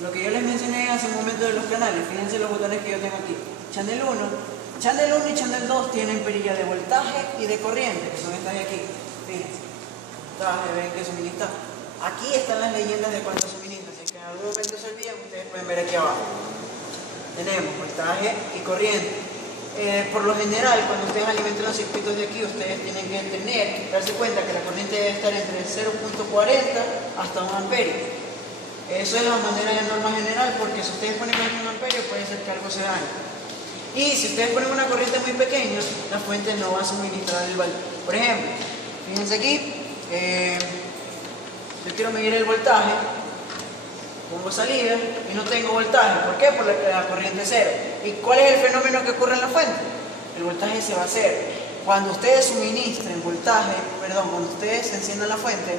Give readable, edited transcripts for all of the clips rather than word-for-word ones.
Lo que yo les mencioné hace un momento de los canales, fíjense los botones que yo tengo aquí. Channel 1 y Channel 2 tienen perilla de voltaje y de corriente, que son estas de aquí. Fíjense. Voltaje, ven que suministra. Aquí están las leyendas de cuánto suministra, así que en algún momento se olvidan, ustedes pueden ver aquí abajo. Tenemos voltaje y corriente. Por lo general, cuando ustedes alimentan los circuitos de aquí, ustedes tienen que darse cuenta que la corriente debe estar entre 0.40 hasta 1 amperio. Eso es la manera de norma general, porque si ustedes ponen más de 1 amperio puede ser que algo se dañe. Y si ustedes ponen una corriente muy pequeña, la fuente no va a suministrar el valor. Por ejemplo, fíjense aquí, yo quiero medir el voltaje, pongo salida y no tengo voltaje. ¿Por qué? Por la corriente cero. ¿Y cuál es el fenómeno que ocurre en la fuente? El voltaje se va a cero. Cuando ustedes suministren voltaje, cuando ustedes enciendan la fuente,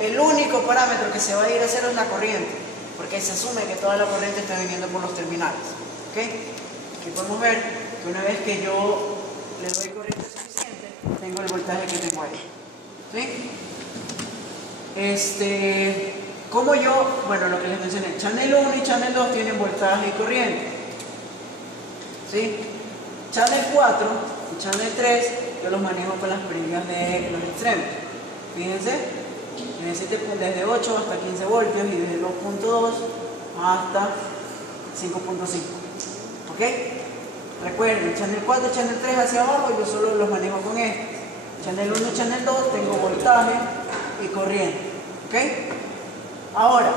el único parámetro que se va a ir a cero es la corriente, porque se asume que toda la corriente está viniendo por los terminales. ¿Ok? Aquí podemos ver que una vez que yo le doy corriente suficiente, tengo el voltaje que tengo ahí. ¿Sí? Como yo, lo que les mencioné, Channel 1 y Channel 2 tienen voltaje y corriente. ¿Sí? Channel 4 y Channel 3 yo los manejo con las perillas de los extremos. Fíjense, desde 8 hasta 15 voltios y desde 2.2 hasta 5.5. ¿Ok? Recuerden, Channel 4 y Channel 3 hacia abajo yo solo los manejo con estos. Channel 1 y Channel 2 tengo voltaje y corriente. ¿Ok? Ahora,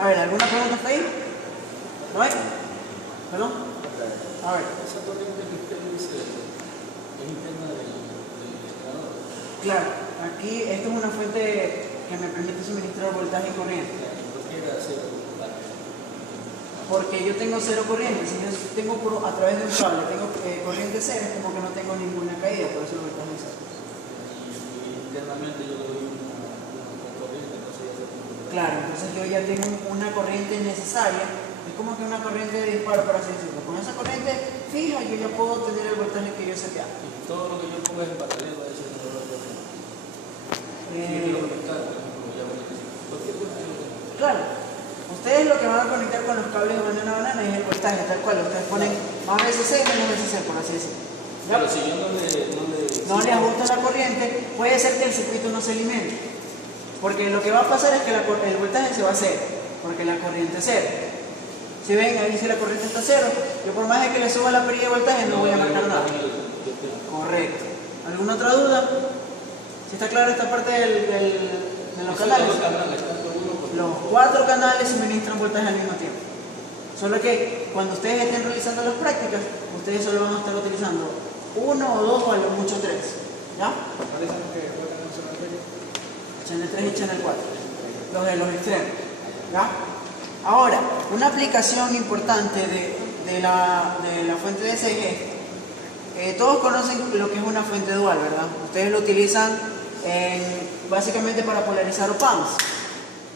a ver, ¿alguna pregunta hasta ahí? ¿No hay? ¿Perdón? A ver. Esa corriente que usted dice es interna del generador. Claro, aquí esto es una fuente que me permite suministrar voltaje y corriente. ¿Por qué era cero voltaje? Porque yo tengo cero corriente. Si yo tengo a través de un cable, tengo corriente cero, es como que no tengo ninguna caída, por eso el voltaje es cero. Y internamente yo le doy una corriente, entonces ya se puede. Claro, entonces yo ya tengo una corriente necesaria, es como que una corriente de disparo, para así decirlo. Con esa corriente fija yo ya puedo tener el voltaje que yo seteaba. Y todo lo que yo ponga en paralelo a ese generador de corriente. Si yo quiero conectar, por ejemplo, ya voy a decir, cualquier cosa yo lo tengo. Claro, ustedes lo que van a conectar con los cables de banana a banana es el voltaje, tal cual. Ustedes ponen más VCC y menos VCC, por así decirlo. ¿Ya? Pero si yo no le ajusto la corriente, puede ser que el circuito no se alimente. Porque lo que va a pasar es que el voltaje se va a cero, porque la corriente es cero. Si ven, ahí si la corriente está cero, yo por más de que le suba la perilla de voltaje no voy a marcar nada. Correcto. ¿Alguna otra duda? ¿Sí está clara esta parte de los canales? Los 4 canales suministran voltaje al mismo tiempo. Solo que cuando ustedes estén realizando las prácticas, ustedes solo van a estar utilizando 1 o 2 o a lo mucho 3. ¿Ya? ¿Cuáles son los que juegan en zona media? Channel 3 y Channel 4. Los de los extremos. ¿Ya? Ahora, una aplicación importante de la fuente de 6G. Todos conocen lo que es una fuente dual, ¿verdad? Ustedes lo utilizan básicamente para polarizar op-amps.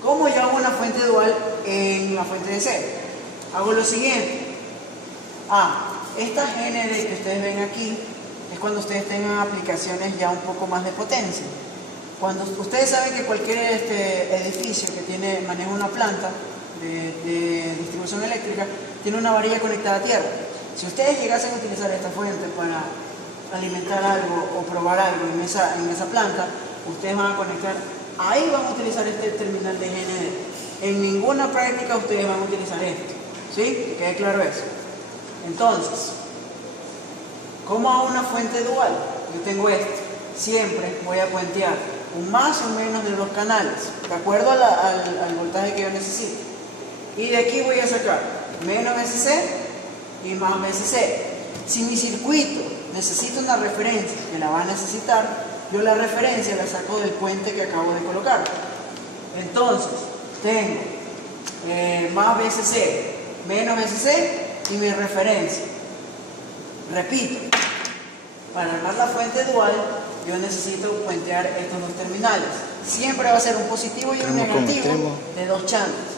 ¿Cómo yo hago una fuente dual en la fuente de C? Hago lo siguiente. Esta GND que ustedes ven aquí es cuando ustedes tengan aplicaciones ya un poco más de potencia. Cuando ustedes saben que cualquier edificio que maneja una planta de distribución eléctrica tiene una varilla conectada a tierra. Si ustedes llegasen a utilizar esta fuente para alimentar algo o probar algo en esa planta, ustedes van a conectar, ahí van a utilizar este terminal de GND. En ninguna práctica ustedes van a utilizar esto. ¿Sí? Que quede claro eso. Entonces, ¿cómo hago una fuente dual? Yo tengo esto. Siempre voy a puentear un más o menos de 2 canales, de acuerdo al voltaje que yo necesito. Y de aquí voy a sacar menos VCC y más VCC. Si mi circuito necesita una referencia, que la va a necesitar, yo la referencia la saco del puente que acabo de colocar. Entonces, tengo más VCC, menos VCC y mi referencia. Repito, para armar la fuente dual, yo necesito puentear estos 2 terminales. Siempre va a ser un positivo y un negativo de 2 channels.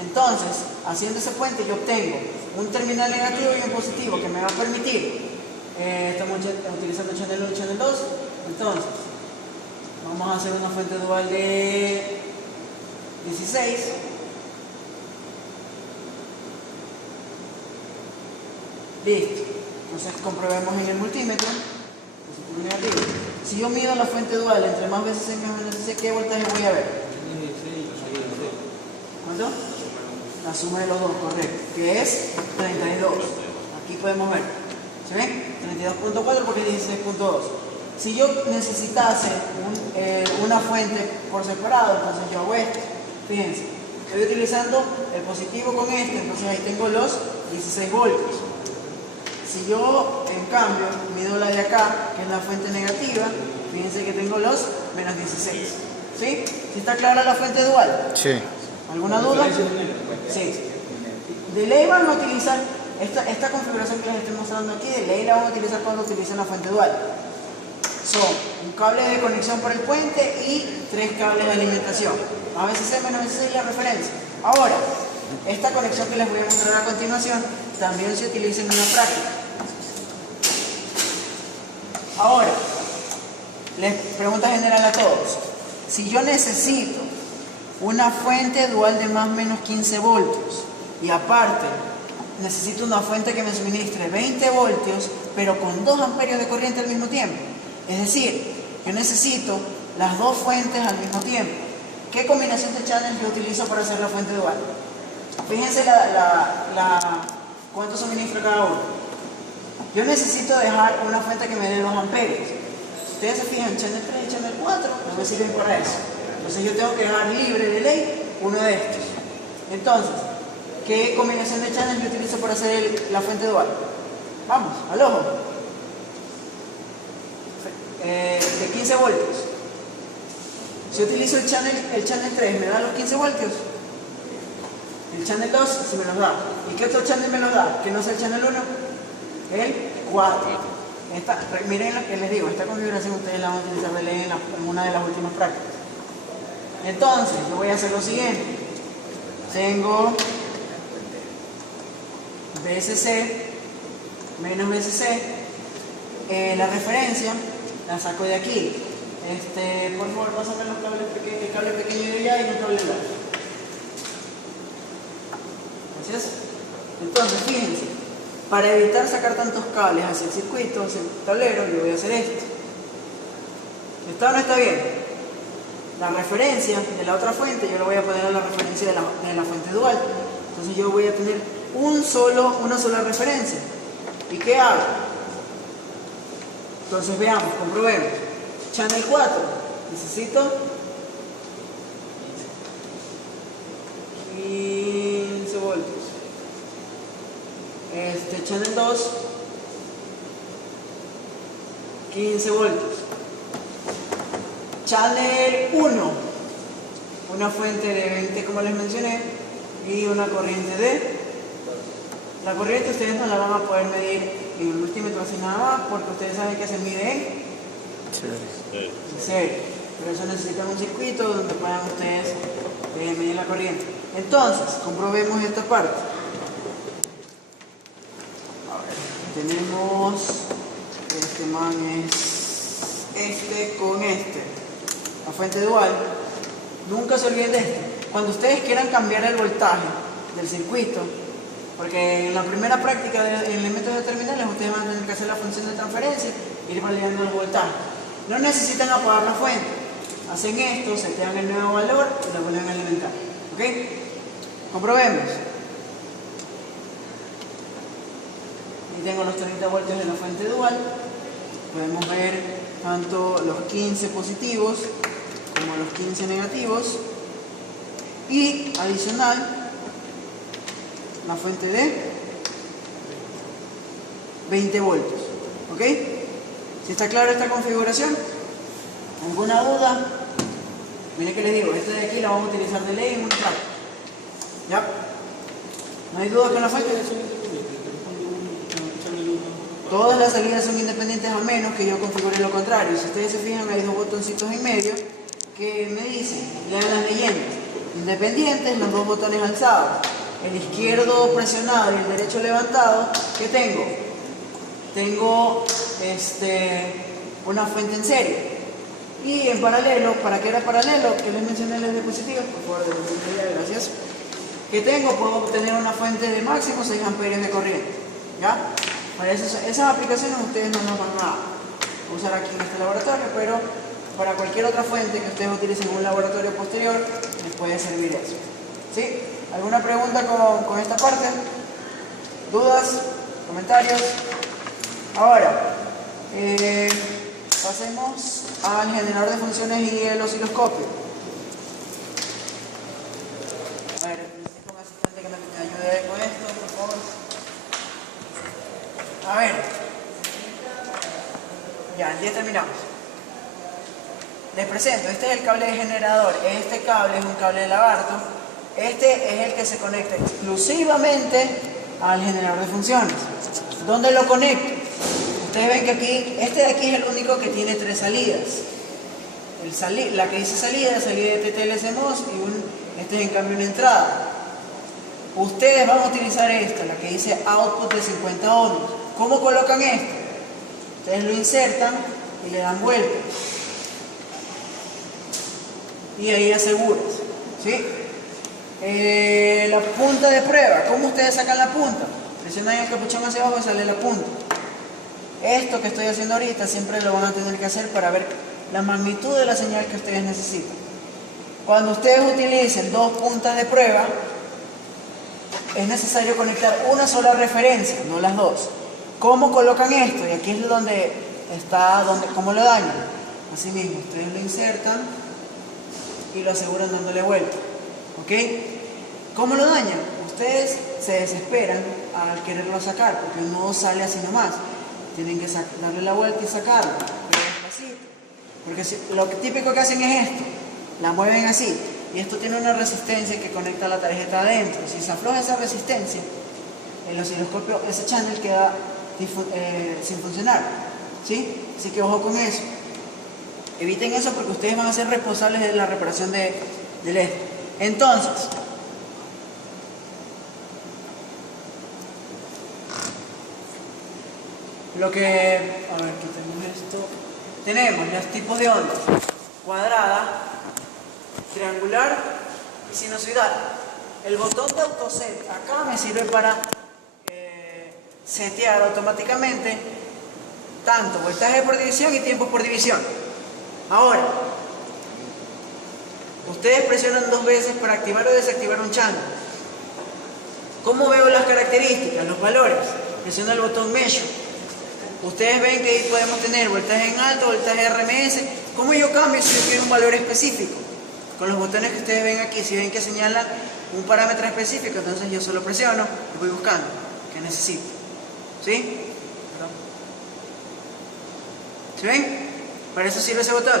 Entonces, haciendo ese puente, yo obtengo un terminal negativo y un positivo que me va a permitir, estamos utilizando channel 1 y channel 2, entonces, vamos a hacer una fuente dual de 16 Listo. Entonces comprobemos en el multímetro. Positivo y negativo. Si yo mido la fuente dual entre más veces C menos veces C, ¿qué voltaje voy a ver? ¿Cuánto? La suma de los dos, correcto. Que es 32. Aquí podemos ver. ¿Se ven? 32.4 porque es 16.2. Si yo necesitase una fuente por separado, entonces yo hago esto. Fíjense, estoy utilizando el positivo con este, entonces ahí tengo los 16 voltios. Si yo, en cambio, mido la de acá, que es la fuente negativa, fíjense que tengo los menos 16. ¿Sí? ¿Sí está clara la fuente dual? Sí. ¿Alguna duda? Sí. De ley van a utilizar esta configuración que les estoy mostrando aquí, de ley la van a utilizar cuando utilicen la fuente dual. Son un cable de conexión por el puente y 3 cables de alimentación. A veces C menos veces C y la referencia. Ahora, esta conexión que les voy a mostrar a continuación también se utiliza en una práctica. Ahora, les pregunta general a todos. Si yo necesito una fuente dual de más o menos 15 voltios y aparte necesito una fuente que me suministre 20 voltios pero con 2 amperios de corriente al mismo tiempo, es decir, yo necesito las dos fuentes al mismo tiempo, ¿qué combinación de channels yo utilizo para hacer la fuente dual? Fíjense cuánto suministro cada uno. Yo necesito dejar una fuente que me dé 2 amperios. Si ustedes se fijan, channel 3 y channel 4 no me sirven para eso. Entonces yo tengo que dejar libre de ley uno de estos. Entonces, ¿qué combinación de channels yo utilizo para hacer la fuente dual? Vamos, al ojo. De 15 voltios. Si utilizo el channel 3, ¿me da los 15 voltios? El channel 2 sí me los da. ¿Y qué otro channel me los da? Que no sea el channel 1. El 4. Miren lo que les digo, esta configuración ustedes la van a utilizar de ley en una de las últimas prácticas. Entonces, yo voy a hacer lo siguiente. Tengo VSC menos VSC. La referencia la saco de aquí. Por favor, pásame los cables pequeños, el cable pequeño de allá y un cable largo. Gracias. Entonces, fíjense, para evitar sacar tantos cables hacia el circuito, hacia el tablero, yo voy a hacer esto. ¿Está o no está bien? La referencia de la otra fuente yo lo voy a poner a la referencia de la fuente dual. Entonces yo voy a tener una sola referencia. ¿Y qué hago? Entonces veamos, comprobemos. Channel 4, necesito 15 voltios. Channel 2, 15 voltios. Channel 1, una fuente de 20 como les mencioné y una corriente de... La corriente ustedes no la van a poder medir en el multímetro así nada más porque ustedes saben que se mide en serie. Por eso necesitan un circuito donde puedan ustedes medir la corriente. Entonces, comprobemos esta parte. A ver, tenemos este man es con la fuente dual. Nunca se olviden de esto. Cuando ustedes quieran cambiar el voltaje del circuito, porque en la primera práctica en el método de terminales ustedes van a tener que hacer la función de transferencia y ir validando el voltaje. No necesitan apagar la fuente. Hacen esto, setean el nuevo valor y lo vuelven a alimentar. ¿Ok? Comprobemos. Aquí tengo los 30 voltios de la fuente dual. Podemos ver tanto los 15 positivos como los 15 negativos. Y adicional, la fuente de 20 voltios. ¿Ok? ¿Sí está clara esta configuración? ¿Alguna duda? Miren que les digo, esta de aquí la vamos a utilizar de ley en un track. ¿Ya? ¿No hay duda con la fuente? Todas las salidas son independientes a menos que yo configure lo contrario. Si ustedes se fijan, hay dos botoncitos en medio que me dicen, lean las leyendas. Independientes, los dos botones alzados. El izquierdo presionado y el derecho levantado. ¿Qué tengo? Tengo una fuente en serie. Y en paralelo, ¿para qué era paralelo? Que les mencioné las diapositivas, por favor, gracias. ¿Qué tengo? Puedo obtener una fuente de máximo 6 amperios de corriente. ¿Ya? Para esas aplicaciones ustedes no nos van a usar aquí en este laboratorio, pero para cualquier otra fuente que ustedes utilicen en un laboratorio posterior, les puede servir eso. ¿Sí? ¿Alguna pregunta con esta parte? ¿Dudas? ¿Comentarios? Ahora, pasemos al generador de funciones y el osciloscopio. A ver, necesito un asistente que me ayude con esto, por favor. A ver. Ya, ya terminamos. Les presento, este es el cable de generador. Este cable es un cable de lagarto. Este es el que se conecta exclusivamente al generador de funciones. ¿Dónde lo conecto? Ustedes ven que aquí, este de aquí es el único que tiene 3 salidas. La que dice salida de TTL-CMOS y este es en cambio una entrada. Ustedes van a utilizar esta, la que dice output de 50 ohms. ¿Cómo colocan esto? Ustedes lo insertan y le dan vuelta. Y ahí aseguras. ¿Sí? La punta de prueba. ¿Cómo ustedes sacan la punta? Presionan el capuchón hacia abajo y sale la punta. Esto que estoy haciendo ahorita siempre lo van a tener que hacer para ver la magnitud de la señal que ustedes necesitan. Cuando ustedes utilicen 2 puntas de prueba, es necesario conectar una sola referencia, no las 2. ¿Cómo colocan esto? Y aquí es donde está, cómo lo dañan. Así mismo, ustedes lo insertan y lo aseguran dándole vuelta. ¿Ok? ¿Cómo lo dañan? Ustedes se desesperan al quererlo sacar, porque no sale así nomás. Tienen que darle la vuelta y sacarlo, pero despacito. Porque lo típico que hacen es esto, la mueven así, y esto tiene una resistencia que conecta la tarjeta adentro. Si se afloja esa resistencia, el osciloscopio, ese channel queda sin funcionar. ¿Sí? Así que ojo con eso. Eviten eso porque ustedes van a ser responsables de la reparación del esto. Entonces, a ver, quitemos esto. Tenemos los tipos de ondas: cuadrada, triangular y sinusoidal. El botón de autoset acá me sirve para setear automáticamente tanto voltaje por división y tiempo por división. Ahora, ustedes presionan 2 veces para activar o desactivar un channel. ¿Cómo veo las características, los valores? Presiono el botón Measure. Ustedes ven que ahí podemos tener voltaje en alto, voltaje RMS. ¿Cómo yo cambio si yo quiero un valor específico? Con los botones que ustedes ven aquí, si ven que señalan un parámetro específico, entonces yo solo presiono y voy buscando que necesito. ¿Sí? ¿Sí ven? Para eso sirve ese botón.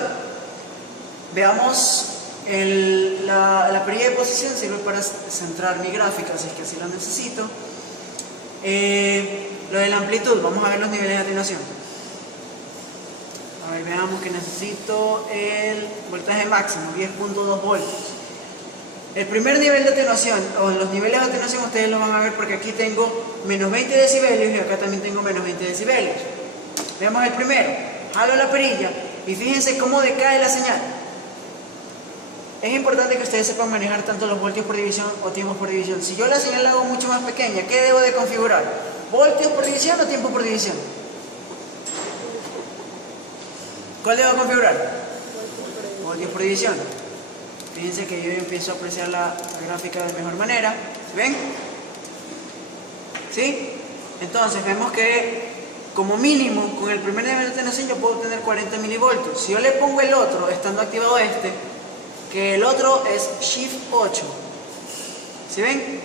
Veamos la perilla de posición, sirve para centrar mi gráfica, así que así lo necesito. Lo de la amplitud, vamos a ver los niveles de atenuación. A ver, veamos que necesito el voltaje máximo, 10.2 voltios. El primer nivel de atenuación, o los niveles de atenuación ustedes lo van a ver porque aquí tengo menos 20 decibelios y acá también tengo menos 20 decibelios. Veamos el primero, jalo la perilla y fíjense cómo decae la señal. Es importante que ustedes sepan manejar tanto los voltios por división o tiempos por división. Si yo la señal la hago mucho más pequeña, ¿qué debo de configurar? ¿Voltios por división o tiempo por división? ¿Cuál debo configurar? Voltios por división. Fíjense que yo empiezo a apreciar la gráfica de mejor manera. ¿Sí ven? ¿Sí? Entonces vemos que como mínimo con el primer nivel de atenuación yo puedo tener 40 milivoltios. Si yo le pongo el otro, estando activado este, que el otro es Shift 8. ¿Sí ven?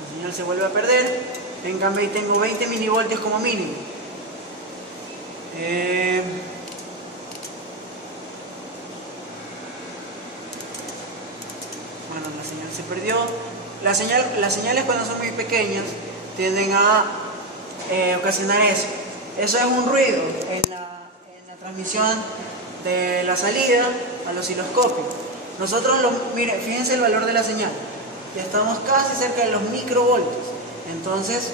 La señal se vuelve a perder. En cambio ahí tengo 20 milivoltios como mínimo. Bueno, la señal se perdió. Las señales cuando son muy pequeñas tienden a ocasionar eso. Eso es un ruido en la transmisión de la salida al osciloscopio. Nosotros, miren, fíjense el valor de la señal. Ya estamos casi cerca de los microvoltios. Entonces,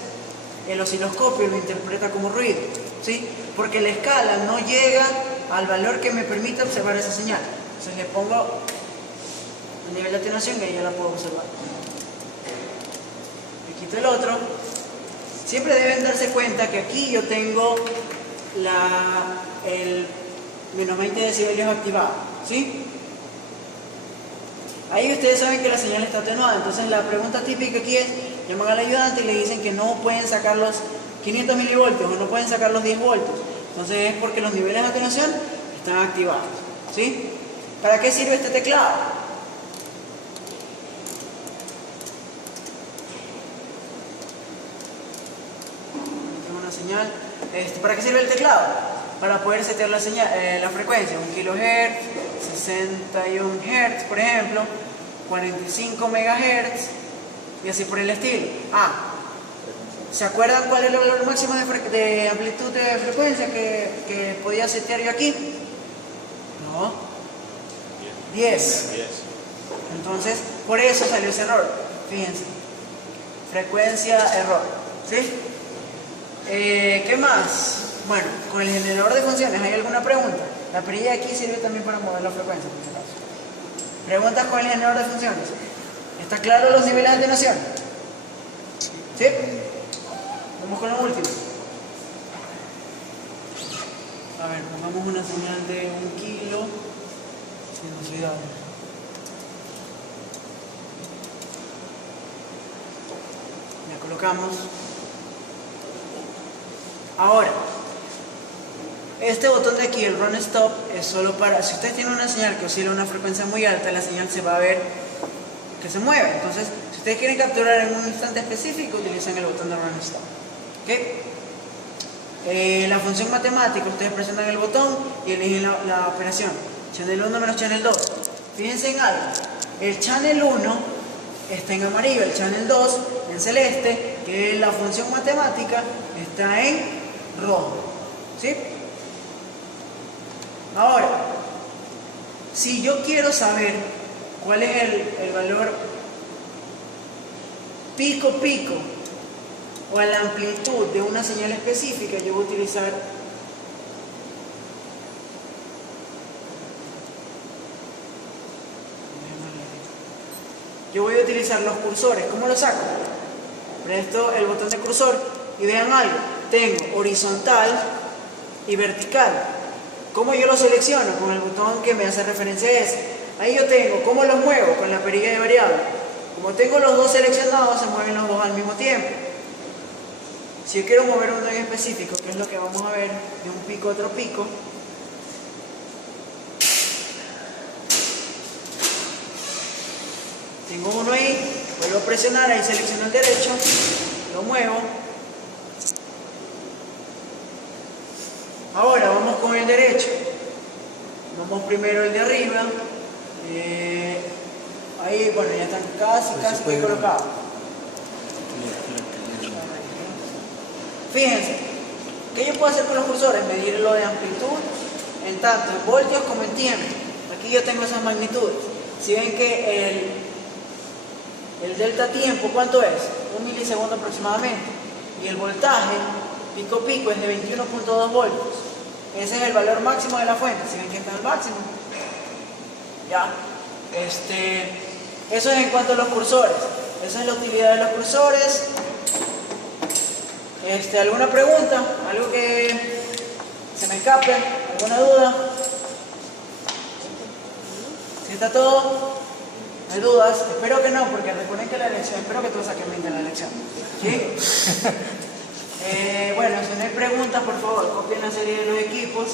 el osciloscopio lo interpreta como ruido, ¿sí? Porque la escala no llega al valor que me permite observar esa señal. Entonces le pongo el nivel de atenuación y ahí ya la puedo observar. Le quito el otro Siempre deben darse cuenta que aquí yo tengo el menos 20 decibelios activado, ¿sí? Ahí ustedes saben que la señal está atenuada, entonces la pregunta típica aquí es, llaman al ayudante y le dicen que no pueden sacar los 500 milivoltios o no pueden sacar los 10 voltios. Entonces es porque los niveles de atenuación están activados, ¿sí? ¿Para qué sirve este teclado? Tengo una señal. ¿Para qué sirve el teclado? Para poder setear la señal, la frecuencia, 1 kHz, 61 Hz, por ejemplo, 45 MHz y así por el estilo. ¿Se acuerdan cuál es el valor máximo de amplitud de frecuencia que podía setear yo aquí? No. 10. Entonces, por eso salió ese error. Fíjense. Frecuencia, error. ¿Sí? ¿Qué más? Bueno, con el generador de funciones, ¿hay alguna pregunta? La perilla de aquí sirve también para mover la frecuencia, por si acaso. ¿Preguntas con el generador de funciones? ¿Está claro los niveles de atenuación? ¿Sí? Vamos con lo último. A ver, pongamos una señal de 1 kilo. Sinusoidal. La colocamos. Ahora, este botón de aquí, el Run Stop, es solo para, si usted tiene una señal que oscila a una frecuencia muy alta, la señal se va a ver que se mueve. Entonces, si ustedes quieren capturar en un instante específico, utilizan el botón de Run Stop. ¿Okay? La función matemática, ustedes presionan el botón y eligen la operación. Channel 1 menos Channel 2. Fíjense en algo. El Channel 1 está en amarillo, el Channel 2 en celeste, que la función matemática está en rojo. ¿Sí? Ahora, si yo quiero saber cuál es el valor pico o la amplitud de una señal específica, yo voy a utilizar los cursores. ¿Cómo lo saco? Presto el botón de cursor y vean algo. Tengo horizontal y vertical. ¿Cómo yo lo selecciono? Con el botón que me hace referencia a ese. Ahí yo tengo. ¿Cómo los muevo? Con la perilla de variable. Como tengo los dos seleccionados, se mueven los dos al mismo tiempo. Si yo quiero mover uno en específico, que es lo que vamos a ver, de un pico a otro pico, tengo uno ahí, vuelvo a presionar, ahí selecciono el derecho, lo muevo. Ahora vamos con el derecho. Vamos primero el de arriba. Ahí, bueno, ya están casi que colocados. Fíjense, ¿qué yo puedo hacer con los cursores? Medirlo de amplitud, en tanto en voltios como en tiempo. Aquí yo tengo esas magnitudes. Si ven que el delta tiempo, ¿cuánto es? 1 milisegundo aproximadamente. Y el voltaje, pico, es de 21.2 voltios. Ese es el valor máximo de la fuente. Si ven que está al máximo. Ya. Eso es en cuanto a los cursores. Esa es la utilidad de los cursores. ¿Alguna pregunta? ¿Algo que se me escape? ¿Alguna duda? ¿Sí está todo? ¿No hay dudas? Espero que no, porque recuerden que la elección, espero que todos saquen 20 en la elección. ¿Sí? Bueno, si no hay preguntas, por favor, copien la serie de los equipos.